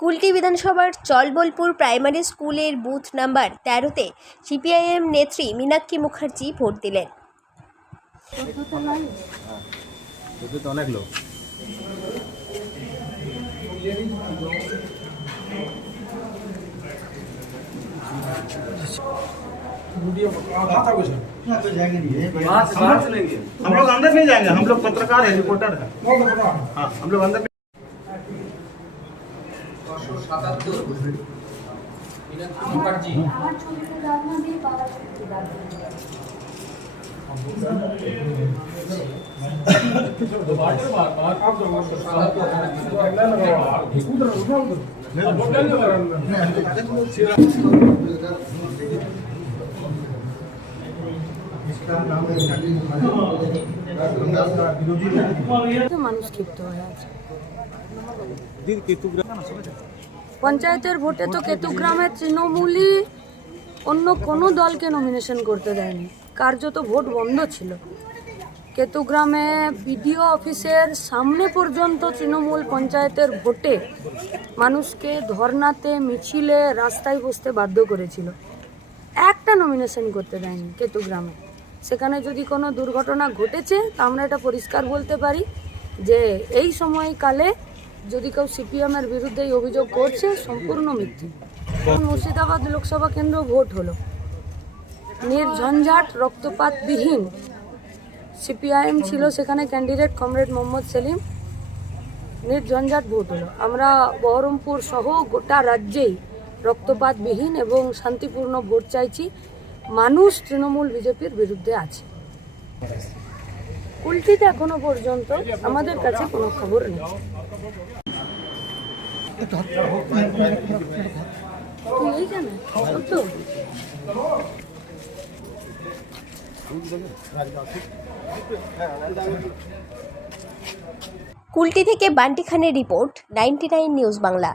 কুলটি বিধানসভার চলবলপুর প্রাইমারি স্কুলের booth number 13-তে CPIM নেত্রী মীনাক্ষী মুখার্জি ভোট দিলেন। অনেক লোক हम लोग अंदर नहीं जाएंगे, हम लोग पत्रकार है, रिपोर्टर है। हाँ, हम लोग अंदर মানুষ ক্ষিপ্ত হয়ে আছে। পঞ্চায়েতের ভোটে তো কেতুগ্রামের তৃণমূলই অন্য কোনো দলকে নমিনেশন করতে দেয়নি, কার্যত ভোট বন্ধ ছিল। কেতুগ্রামে বিডিও অফিসের সামনে পর্যন্ত তৃণমূল পঞ্চায়েতের ভোটে মানুষকে ধর্নাতে, মিছিলে, রাস্তায় বসতে বাধ্য করেছিল। একটা নমিনেশন করতে দেয়নি কেতুগ্রামে। সেখানে যদি কোনো দুর্ঘটনা ঘটেছে তা আমরা এটা পরিষ্কার বলতে পারি যে এই সময়কালে যদি কেউ সিপিএমের বিরুদ্ধে এই অভিযোগ করছে সম্পূর্ণ মিথ্যে। মুর্শিদাবাদ লোকসভা কেন্দ্র ভোট হলো নির্ঝঞ্ঝাট, রক্তপাতবিহীন। সিপিআইএম ছিল সেখানে, ক্যান্ডিডেট কমরেড মোহাম্মদ সেলিম। নির্ঝঞ্ঝাট ভোট হলো। আমরা বহরমপুর সহ গোটা রাজ্যেই রক্তপাতবিহীন এবং শান্তিপূর্ণ ভোট চাইছি। মানুষ তৃণমূল বিজেপির বিরুদ্ধে আছে। কুলটিতে এখনো পর্যন্ত আমাদের কাছে কোনো খবর নেই। কুলটি থেকে বান্টি খানের রিপোর্ট, 99 নিউজ বাংলা।